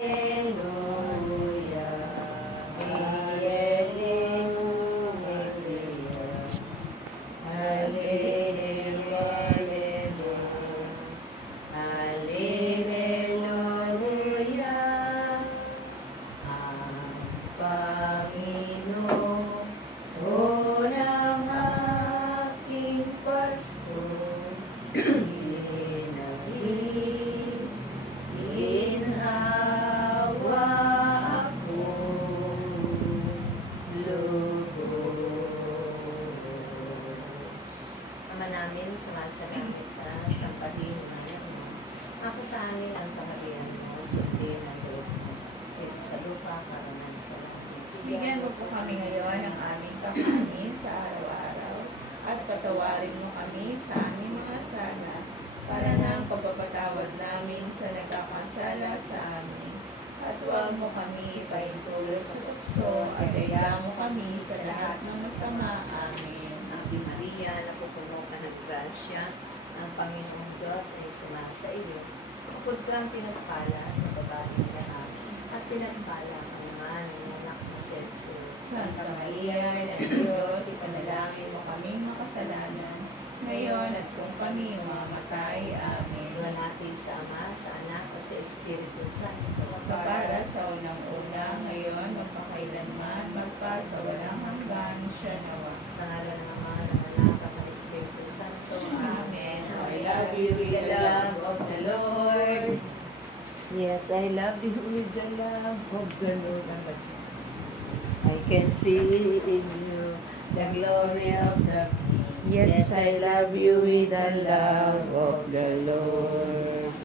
Alleluia, Alleluia, Alleluia, Alleluia, ang Panginoon ang aking pastor. Ginhawa ako lubos. Ama namin, sumasalamit ka sa paghihinayang mo. Ako sa amin ang pangabihan mo, sundin ang loob mo. Ito sa lupa, karaman sa langit. Bigyan mo po kami ngayon ng aming kakanin sa araw-araw at patawarin mo kami sa aming mga sana para na ang pagpapatawad namin sa nagkakasala sa amin. At huwag mo kami ipaintulot sa tukso at daya mo kami sa lahat ng masama. Amen. Ave Maria, napupuno ka ng grasya, ang Panginoong Diyos ay sumasa iyo. Bukod kang pinagpala sa babaeng lahat, at pinagpala ka naman ng anak na si Jesus. Santa Maria, Ina ng Diyos, ipanalangin mo kaming makasalanan, ngayon at kung kami mamatay. Amen. Iwan natin sa Ama, sa Anak, at sa Espiritu Santo. Para sa unang-una, ngayon, magpakailanman, magpasawalang hanggan, siya nawa. Sa ngalan ng Ama, ng Anak, at ng Espiritu Santo. Amen. I love you with the love of the Lord. Yes, I love you with the love of the Lord. I can see in you the glory of the Yes, I love you with the love of the Lord.